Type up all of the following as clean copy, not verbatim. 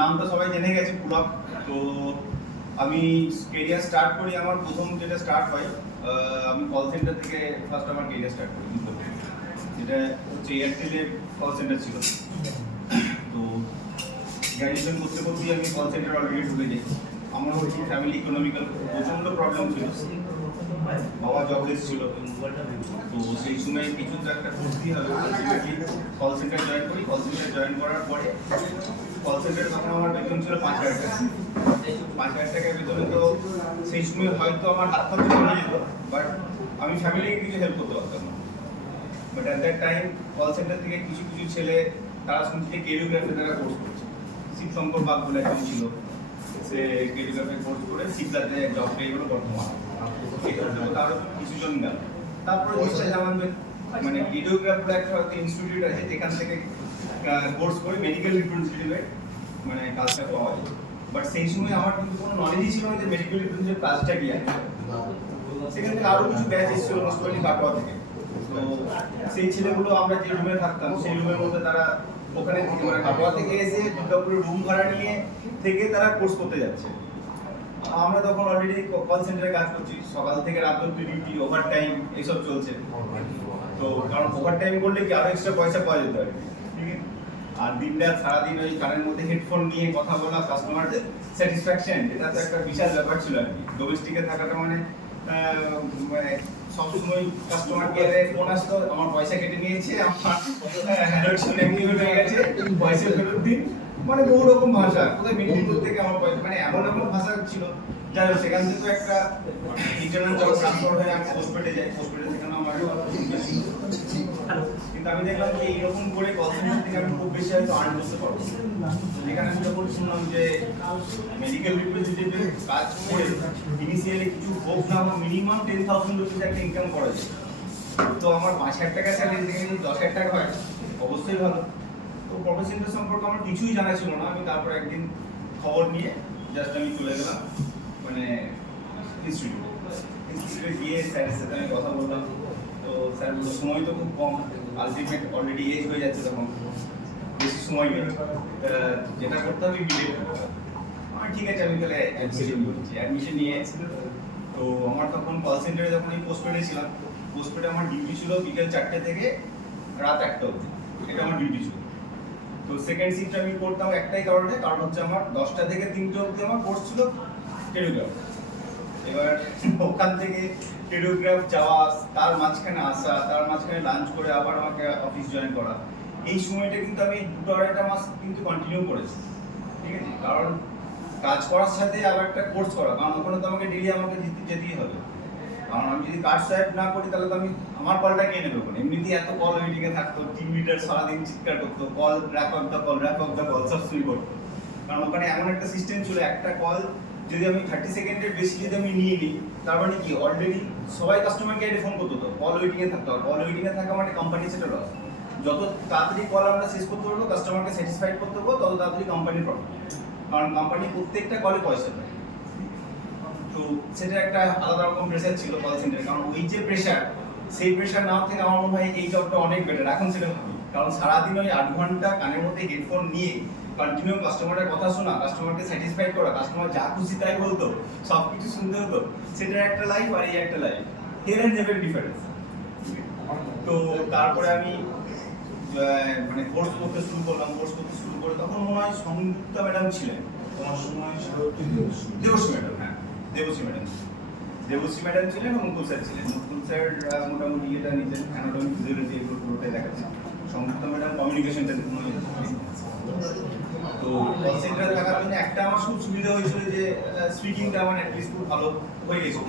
নামটা সবাই জেনে গেছে পুলক। তো আমি কেরিয়ার স্টার্ট করি, আমার প্রথম যেটা স্টার্ট হয় আমি কল সেন্টার থেকে ফার্স্ট আমার কেরিয়ার স্টার্ট করি, যেটা হচ্ছে এয়ারটেলের কল সেন্টার ছিল। তো গ্র্যাজুয়েশন করতে করতেই আমি কল সেন্টার অলরেডি ঢুকে যাই। আমার ফ্যামিলি ইকোনমিক্যাল প্রচণ্ড প্রবলেম ছিল, বাবা জবলেস ছিল। তো সেই সময় কিছু তো একটা করতেই হবে, কল সেন্টার জয়েন করি। কল সেন্টার জয়েন করার পরে কল সেন্টারে তখন আমার বেতন ছিল 5,000 টাকা। 5,000 টাকার বেতনে তো সেই সময় হয়তো আমার হাত খরচ হয়ে যেত, বাট আমি ফ্যামিলিকে কিছু হেল্প করতে পারতাম না। But at that time call centre থেকে কিছু কিছু ছেলে তারা শুনছি যে কেরিওগ্রাফি তারা কোর্স করছে। শিবশঙ্কর বাগ বলে একজন ছিল, সে কেরিওগ্রাফি কোর্স করে সিপ্লাতে জব পেয়ে গেল বর্তমানে। আরো কিছুজন গেল। তারপরে মানে ভিডিওগ্রাফার একটা ইনস্টিটিউট আছে যেখান থেকে কোর্স করে মেডিকেল রিপ্রেজেন্টেটিভের মানে কাজটা পাওয়া যায়। বাট সেই সময় আমার কিন্তু কোনো নলেজই ছিল না যে মেডিকেল রিপ্রেজেন্টেটিভ কাজটা কি আছে। সেখান থেকে আরো কিছু ব্যাচ এসেছিল মোস্টলি কাটোয়া থেকে। তো সেই ছেলেগুলো আমরা যে রুমে থাকতাম সেই রুমের মধ্যে তারা ওখানে থেকে মানে কাটোয়া থেকে এসে দুর্গাপুরের রুম ভাড়া নিয়ে থেকে তারা কোর্স করতে যাচ্ছে। আমরা তখন অলরেডি কল সেন্টারে কাজ করছি, সকাল থেকে রাত অবধি ডিউটি, ওভার টাইম এইসব চলছে। তো কারণ ওভার টাইম করলে কি আরো এক্সট্রা পয়সা পাওয়া যেত আর কি, ঠিক আছে। আর দিনরাত সারাদিন ওই কানের মধ্যে হেডফোন নিয়ে কথা বলা, কাস্টমার স্যাটিসফ্যাকশন, এটা তো একটা বিশাল ব্যাপার ছিল আর কি। ডোমেস্টিকে থাকাটা মানে সবসময় কাস্টমার কেয়ারে ফোন আসতো, আমার পয়সা কেটে নিয়েছে, আমার অ্যাক্টিভেট হয়ে গেছে, পয়সা ফেরত দিন, মানে বহু রকম ভাষা। কোথায় মেদিনীপুর থেকে আমার পয়সা, মানে এমন এমন ভাষা ছিল। যাই হোক, সেখান থেকে একটা ইন্টারনাল জব ট্রান্সফার হয়ে আমি পোস্টপেডে যাই। পোস্টপেডে সেখানে আমার কিন্তু আমি দেখলাম যে এইরকম করে কল সেন্টার থেকে আমি খুব বেশি হয়তো আর্ন করতে পারবো। যেখানে আমি যখন শুনলাম যে মেডিকেল রিপ্রেজেন্টেটিভ কাজ করে ইনিশিয়ালি কিছু হোক না হোক মিনিমাম 10,000 রুপিস একটা ইনকাম করা যায়। তো আমার 5,000 টাকা স্যালারি থেকে যদি 10,000 টাকা হয় অবশ্যই ভালো। তো প্রফেশনটা সম্পর্কে আমার কিছুই জানা ছিল না। আমি তারপর একদিন খবর নিয়ে জাস্ট আমি চলে গেলাম মানে ইনস্টিটিউটে গিয়ে স্যারের সাথে আমি কথা বললাম। তো স্যার বললো সময় তো খুব কম, আলটিমেট অলরেডি এজ হয়ে যাচ্ছে, তখন বেশি সময় নেই, যেটা করতে হবে বিটেক করতে হবে। ঠিক আছে, আমি তাহলে অ্যাডমিশন নিয়ে। তো আমার তখন কল সেন্টারে যখন আমি পোস্টপেডে ছিলাম, পোস্টপেডে আমার ডিউটি ছিল বিকেল 4টে থেকে রাত 1টা অবধি, এটা আমার ডিউটি ছিল। তো সেকেন্ড শিফট আমি করতাম একটাই কারণে, কারণ হচ্ছে আমার 10টা থেকে 3টে অবধি আমার কোর্স ছিল টেলিগ্রাফ। এবার ওখান থেকে টেলিগ্রাফ যাওয়া, তার মাঝখানে আসা, তার মাঝখানে লাঞ্চ করে আবার আমাকে অফিস জয়েন করা, এই সময়টা কিন্তু আমি 2-2.5 মাস কিন্তু কন্টিনিউ করেছি, ঠিক আছে। কারণ কাজ করার সাথে আবার একটা কোর্স করা, কারণ ওখানে তো আমাকে ডেলি আমাকে যেতেই হবে। কারণ আমি যদি কাজ সাইড না করি তাহলে তো আমি আমার কলটা কে নেবে ওখানে। এমনিতেই এত কল মিটিংয়ে থাকতো, টিম লিডার সারাদিন চিৎকার করতো, call wrap up the call, wrap up the call সব শুরু করতো। কারণ ওখানে এমন একটা সিস্টেম ছিল, একটা কল যদি আমি 30 সেকেন্ডের বেশি যদি আমি নিয়ে নিই, তার মানে কি অলরেডি সবাই কাস্টমার কেয়ারে ফোন করতো, তো কল ওয়েটিংয়ে থাকতো। আর কল ওয়েটিংয়ে থাকা মানে কোম্পানি সেটা লস। যত তাড়াতাড়ি কল আমরা শেষ করতে পারবো, কাস্টমারকে স্যাটিসফাইড করতে পারবো, তত তাড়াতাড়ি কোম্পানির প্রফিট। কারণ কোম্পানি প্রত্যেকটা কলে পয়সা দেয়। তো সেটা একটা আলাদা রকম প্রেশার ছিল কল সেন্টারে। কারণ ওই যে প্রেশার, সেই প্রেশার না থেকে আমার মনে হয় এই জবটা অনেক বেটার। এখন সেটা ভাবি, কারণ সারাদিন ওই 8 ঘন্টা কানের মধ্যে হেডফোন নিয়ে কন্টিনিউ কাস্টমারের কথা শোনা, কাস্টমারকে স্যাটিসফাইড করা, কাস্টমার যা খুশি তাই বলতো, সব কিছু শুনতে হতো। সেটার একটা লাইফ আর এই একটা life, here and there difference. তো তারপরে আমি মানে কোর্স করতে শুরু করলাম। কোর্স করতে শুরু করে তখন মনে হয় সংযুক্তা ম্যাডাম ছিলেন, তোমার সময় দেবশ্রী ম্যাডাম, হ্যাঁ দেবশ্রী ম্যাডাম, দেবশ্রী ম্যাডাম ছিলেন, মুকুল স্যার ছিলেন। মুকুল স্যার মোটামুটি এটা নিজের অ্যানাটমি ফিজিওলজি এগুলো পুরোটাই দেখাচ্ছেন। সংযুক্তা ম্যাডাম কমিউনিকেশনটা তো কল সেন্টারে থাকার জন্য একটা আমার খুব সুবিধা হয়েছিল যে স্পিকিংটা আমার অ্যাটলিস্ট খুব ভালো হয়ে গেছিল।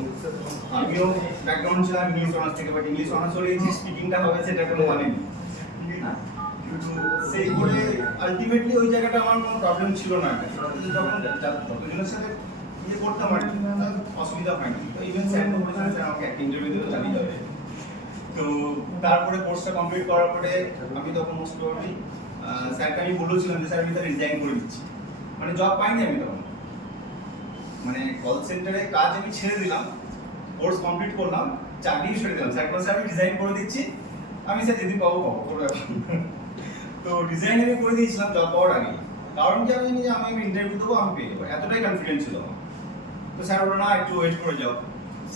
আমিও ব্যাকগ্রাউন্ড ছিলাম ইংলিশ অনার্স থেকে, বাট ইংলিশ অনার্স হলে যে স্পিকিংটা হবে সেটা কোনো মানে নেই। সেই করে আলটিমেটলি ওই জায়গাটা আমার কোনো প্রবলেম ছিল না। যখন যতজনের সাথে ইয়ে করতাম আর কি, অসুবিধা হয়নি। তো ইভেন স্যার স্যার আমাকে একটা ইন্টারভিউ দিতে জানিয়ে যাবে। তো তারপরে কোর্সটা কমপ্লিট করার পরে আমি তখন মোস্ট প্রবাবলি স্যারকে আমি বলেছিলাম যে স্যার আমি তাহলে রিজাইন করে দিচ্ছি। মানে জব পাইনি আমি তখন, মানে কল সেন্টারে কাজ আমি ছেড়ে দিলাম, কোর্স কমপ্লিট করলাম, চাকরিও ছেড়ে দিলাম। স্যার বলছে আমি রিজাইন করে দিচ্ছি, আমি স্যার যেদিন পাবো করে তো ডিজাইন আমি করে দিয়েছিলাম জব পাওয়ার আগে, কারণ কি আমি জানি যে আমি ইন্টারভিউ দেবো, আমি পেয়ে যাবো, এতটাই কনফিডেন্স ছিল আমার। তো স্যার বললো না একটু ওয়েট করে যাও,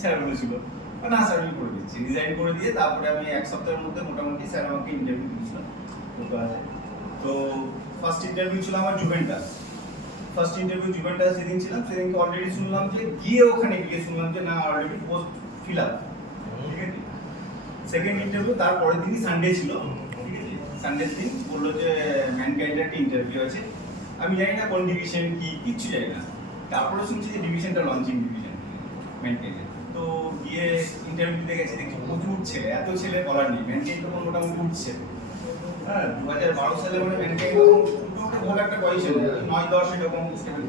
স্যার বলেছিল না স্যার আমি করে দিচ্ছি, ডিজাইন করে দিয়ে তারপরে আমি এক সপ্তাহের মধ্যে মোটামুটি স্যার আমাকে ইন্টারভিউ দিয়েছিল। তো ফার্স্ট ইন্টারভিউ ছিল আমার জুভেন্টাস, ফার্স্ট ইন্টারভিউ জুভেন্টাস যেদিন ছিলাম সেদিনকে অলরেডি শুনলাম যে গিয়ে ওখানে গিয়ে শুনলাম যে না অলরেডি পোস্ট ফিল আপ, ঠিক আছে। সেকেন্ড ইন্টারভিউ তারপরের দিনই সানডে ছিল, ঠিক আছে। সানডের দিন বললো যে ম্যানকাইন্ডের একটা ইন্টারভিউ আছে, আমি জানি না কোন ডিভিশন কি কিচ্ছু জানি না, তারপরে শুনছি যে ডিভিশনটা লঞ্চিং ডিভিশন ম্যানকাইন্ডের। তো গিয়ে ইন্টারভিউ দিতে গেছি, দেখছি প্রচুর ছেলে, এত ছেলে বলার নেই, ম্যানকাইন্ড তখন মোটামুটি উঠছে। হ্যাঁ 2012 সালে মানে ম্যানকাইন্ড তখন ভালো একটা পজিশন, 9-10 এরকম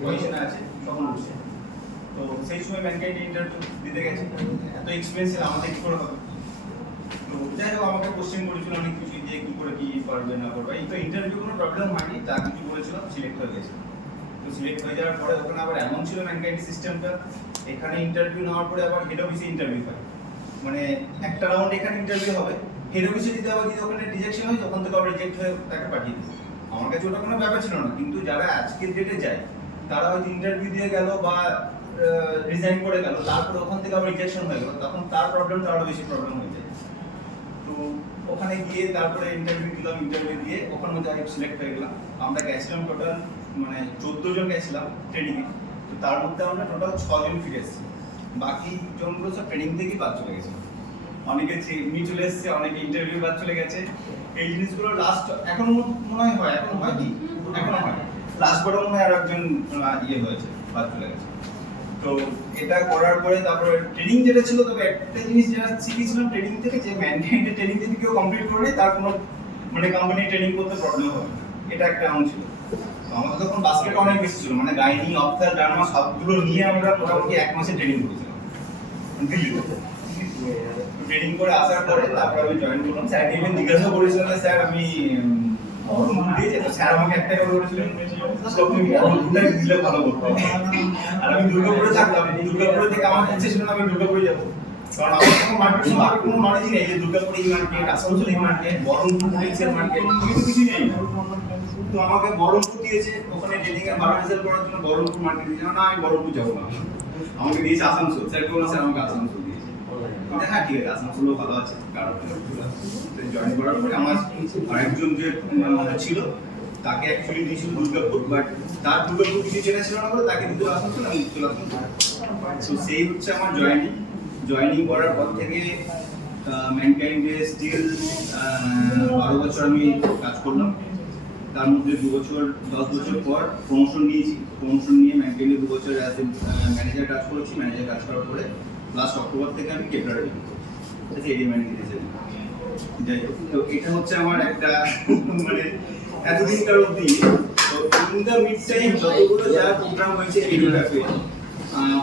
পজিশনে আছে, তখন উঠছে। তো সেই সময় ম্যানকাইন্ড ইন্টারভিউ দিতে গেছি, এত এক্সপিরিয়েন্স ছিল আমাদের কি করে হবে। তো যাই হোক আমাকে কোশ্চেন করেছিল অনেক কিছু, যে কি করে কি পারবে না করবে, এই তো ইন্টারভিউ কোনো প্রবলেম হয়নি, যা কিছু করেছিলাম সিলেক্ট হয়ে গেছে। তো সিলেক্ট হয়ে যাওয়ার পরে ওখানে আবার এমন ছিল ম্যানকাইন্ড সিস্টেমটা, এখানে ইন্টারভিউ নেওয়ার পরে আবার হেড অফিসে ইন্টারভিউ হয়, মানে একটা রাউন্ড এখানে ইন্টারভিউ হবে, হেড অফিসে যদি আবার যদি ওখানে রিজেকশন হয় তখন থেকে আবার রিজেক্ট হয়ে তাকে পাঠিয়ে দিচ্ছে। আমার কাছে ওটা কোনো ব্যাপার ছিল না, কিন্তু যারা আজকের ডেটে যায় তারা হয়তো ইন্টারভিউ দিয়ে গেল বা রিজাইন করে গেল, তারপরে ওখান থেকে আবার রিজেকশন হয়ে গেল, তখন তার প্রবলেমটা আরো বেশি প্রবলেম হয়ে যায়। তো ওখানে গিয়ে তারপরে ইন্টারভিউ দিলাম, ইন্টারভিউ দিয়ে ওখানে মধ্যে আমি সিলেক্ট হয়ে গেলাম। আমরা গেছিলাম টোটাল মানে 14 জন গেছিলাম ট্রেনিংয়ে, তো তার মধ্যে আমরা টোটাল 6 জন ফিরে এসেছি, বাকি জনগুলো সব ট্রেনিং থেকেই বাদ চলে গেছে। অনেকে এমনি চলে এসেছে, অনেকে ইন্টারভিউ বাদ চলে গেছে। এই জিনিসগুলো লাস্ট এখন মনে হয় এখন হয় কি এখনো হয়, লাস্ট বড় মনে হয় আর একজন ইয়ে হয়েছে, বাদ চলে গেছে। তো এটা করার পরে তারপরে ট্রেনিং যেটা ছিল, তবে একটা জিনিস যেটা শিখেছিলাম ট্রেনিং থেকে, যে ম্যানকাইন্ডের ট্রেনিং যদি কেউ কমপ্লিট করে নেয় তার কোনো মানে কোম্পানি ট্রেনিং করতে প্রবলেম হবে না, এটা একটা এমন ছিল। তো আমাদের তখন বাস্কেট অনেক বেশি ছিল, মানে গাইনি অফথার ডার্মা সবগুলো নিয়ে আমরা মোটামুটি 1 মাসের ট্রেনিং করেছিলাম দিল্লিতে। ট্রেনিং করে আসার পরে তারপরে আমি জয়েন করলাম। স্যার ইভেন জিজ্ঞাসা করেছিলেন যে স্যার আমি স্যার আমাকে একটা কথা বলেছিলেন, তুমি দুটাই দিলে ভালো করতে। আর আমি দুর্গাপুরে থাকতাম, দুর্গাপুরে থেকে আমার ইচ্ছে ছিল আমি দুর্গাপুরে যাবো, কারণ আমার কোনো মার্কেট সম্পর্কে কোনো নলেজই নেই, যে দুর্গাপুর এই মার্কেট, আসানসোল এই মার্কেট, বহরমপুর রিটেল মার্কেট, কিছুই নেই। তো আমাকে বহরমপুর দিয়েছে, ওখানে ট্রেনিং এর ভালো রেজাল্ট করার জন্য বহরমপুর মার্কেট দিয়েছে, না আমি বহরমপুর যাবো না, আমাকে দিয়েছে আসানসোল। স্যার কেউ না, স্যার আমাকে আসানসোল দিয়েছে। হ্যাঁ ঠিক আছে, আসানসোলও ভালো আছে। জয়েন করার পরে আমার আরেকজন যে ছিল তাকে অ্যাকচুয়ালি দিয়েছিল দুর্গাপুর, বাট তার দুর্গাপুর কিছু চেনা ছিল না বলে তাকে দিতে আসানসোল, আমি চলে আসলাম। সো সেই হচ্ছে আমার জয়েনিং করার পর থেকে ম্যানকাইন্ডে স্টিল 12 বছর আমি কাজ করলাম। তার মধ্যে 2 বছর 10 বছর পর প্রমোশন নিয়েছি, প্রমোশন নিয়ে ম্যানকাইন্ডে 2 বছর অ্যাজ এ ম্যানেজার কাজ করেছি। ম্যানেজার কাজ করার পরে লাস্ট অক্টোবর থেকে আমি কেপলারে জয়েন করেছি, এরিয়া ম্যানেজার হিসেবে। যাই হোক, তো এটা হচ্ছে আমার একটা মানে এতদিনকার অবধি। তো ইন দ্য মিড টাইম যতগুলো যা প্রোগ্রাম হয়েছে রেডিওগ্রাফি,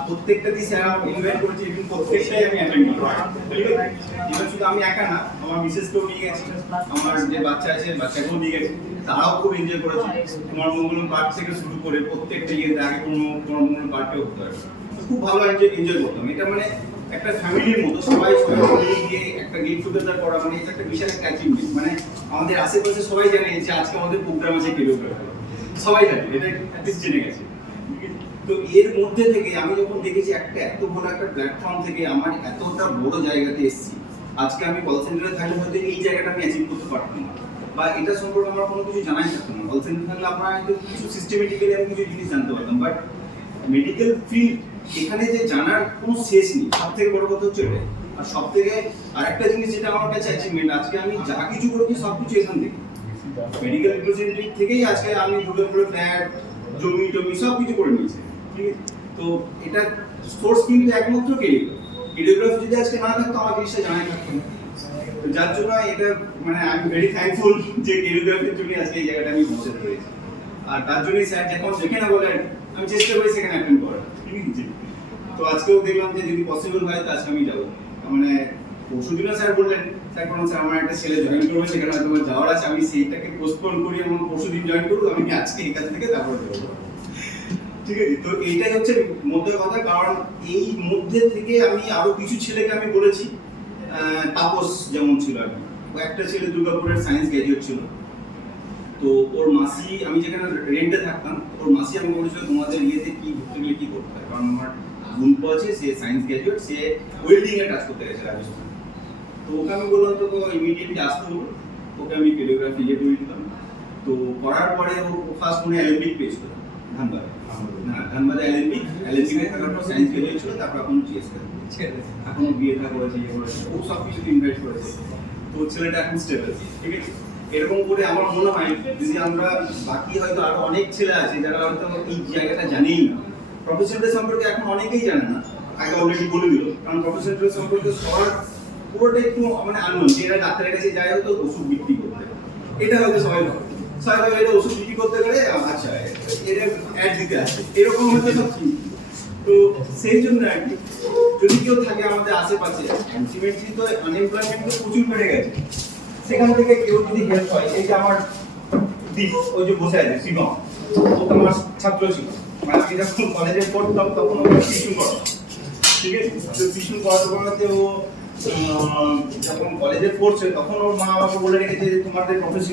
প্রত্যেকটাতে স্যার আমাকে ইনভাইট করেছে এবং প্রত্যেকটাই আমি অ্যাটেন্ড করেছি। এবার শুধু আমি একা না, আমার মিসেসকেও নিয়ে গেছি, আমার যে বাচ্চা আছে বাচ্চাকেও নিয়ে গেছি, তারাও খুব এনজয় করেছে। তোমার মঙ্গলম পার্ক থেকে শুরু করে প্রত্যেকটা ইয়েতে আগে তোমার মঙ্গলম পার্কেও হতে পারে, খুব ভালো এনজয় করতাম। এটা মানে একটা ফ্যামিলির মতো সবাই মিলে গিয়ে একটা গেট টুগেদার করা, মানে এটা একটা বিশাল একটা অ্যাচিভমেন্ট। মানে আমাদের আশেপাশে সবাই জানে যে আজকে আমাদের প্রোগ্রাম আছে কেরিওগ্রাফি, সবাই জানে, এটা অ্যাটলিস্ট জেনে গেছে। তো এর মধ্যে থেকে আমি যখন দেখেছি একটা এত বড় একটা প্ল্যাটফর্ম থেকে আমার এতটা বড় জায়গাতে এসেছি, আজকে আমি কল সেন্টারে থাকলে হয়তো এই জায়গাটা আমি অ্যাচিভ করতে পারতাম না, বা এটা সম্পর্কে আমার কোনো কিছু জানাই থাকতো না। কল সেন্টারে থাকলে আমরা হয়তো কিছু সিস্টেমেটিক্যালি আমি কিছু জিনিস জানতে পারতাম, বাট মেডিকেল ফিল্ড এখানে যে জানার কোনো শেষ নেই। সব থেকে বড় কথা হচ্ছে এটাই। আর সব থেকে আরেকটা জিনিস যেটা আমার কাছে অ্যাচিভমেন্ট, আজকে আমি যা কিছু করেছি সব কিছু এখান থেকে, মেডিকেল রিপ্রেজেন্টেটিভ থেকেই আজকে আমি দুর্গাপুরে ফ্ল্যাট জমি টমি সব কিছু করে নিয়েছি, ঠিক আছে। তো এটা সোর্স কিন্তু একমাত্র কেরিওগ্রাফি যদি আজকে না থাকতো আমার জিনিসটা জানাই থাকতো না। তো যার জন্য এটা মানে আই এম ভেরি থ্যাঙ্কফুল যে কেরিওগ্রাফির জন্য আজকে এই জায়গাটা আমি পৌঁছতে পেরেছি। আর তার জন্যই স্যার যখন যেখানে বলেন আমি চেষ্টা করি সেখানে অ্যাটেন্ড করার, ঠিক আছে। তো আজকেও দেখলাম যে যদি পসিবল হয় তো আজকে আমি যাবো। মানে পরশুদিনও স্যার বললেন, স্যার কোনো স্যার আমার একটা ছেলে জয়েন করবে, সেখানে হয়তো আমার যাওয়ার আছে, আমি সেইটাকে পোস্টপোন করি এবং পরশুদিন জয়েন করবো, আমি আজকে এখান থেকে তারপরে যাবো, ঠিক আছে। তো এইটাই হচ্ছে মধ্যে কথা, কারণ এই মধ্যে থেকে আমি আরো কিছু ছেলেকে আমি বলেছি, তাপস যেমন ছিল আর কি, ও একটা ছেলে দুর্গাপুরের সায়েন্স গ্র্যাজুয়েট ছিল। তো ওর মাসি, আমি যেখানে রেন্টে থাকতাম, ওর মাসি আমাকে বলেছিল তোমাদের ইয়েতে কি ঢুকতে গেলে কি করতে হয়, কারণ আমার বোনপো আছে, সে সায়েন্স গ্র্যাজুয়েট, সে ওয়েল্ডিং এর কাজ করতে গেছে রাজস্থান। তো ওকে আমি বললাম তো ইমিডিয়েটলি আসতে হলো, ওকে আমি ভিডিওগ্রাফি ইয়ে করে দিলাম। তো করার পরে ও ফার্স্ট মনে অ্যালেম্বিক পেয়েছিল ধানবাদে। হ্যাঁ, ধানবাদে অ্যালেম্বিকে থাকার পর সায়েন্স গ্র্যাজুয়েট ছিল, তারপর এখন জিএস এখনো বিয়ে থা করেছে, ইয়ে করেছে, ও সব কিছু ইনভাইট করেছে। তো ছেলেটা এখন স্টেবল, ঠিক আছে। এরকম করে আমার মনে হয় যদি আমরা বাকি হয়তো আরো অনেক ছেলে আছে যারা হয়তো এই জায়গাটা জানেই না, প্রফেশনাল সম্পর্কে এখন অনেকেই জানে না, আগে অলরেডি বলে দিল, কারণ প্রফেশনাল সম্পর্কে সবার পুরোটা একটু মানে আননোন, যে এরা ডাক্তারের কাছে যায় হয়তো ওষুধ বিক্রি করতে, এটা হয়তো সবাই ভাবে এটা ওষুধ বিক্রি করতে গেলে আচ্ছা এটা অ্যাড দিতে আসে, এরকম হয়তো সব কি। তো সেই জন্য আর কি যদি কেউ থাকে আমাদের আশেপাশে, আলটিমেটলি তো আনএমপ্লয়মেন্ট তো প্রচুর বেড়ে গেছে, সেখান থেকে কেউ যদি হেল্প হয়, এই যে আমার দীপ ওই যে বসে আছে শিবম, ও তো আমার ছাত্র ছিল, মানে আমি যখন কলেজে পড়তাম তখন ও টিউশন করতাম, ঠিক আছে। তো টিউশন করাতে ও যখন কলেজে পড়ছে তখন ওর মা আমাকে বলে রেখেছে যে তোমাদের প্রফেশনাল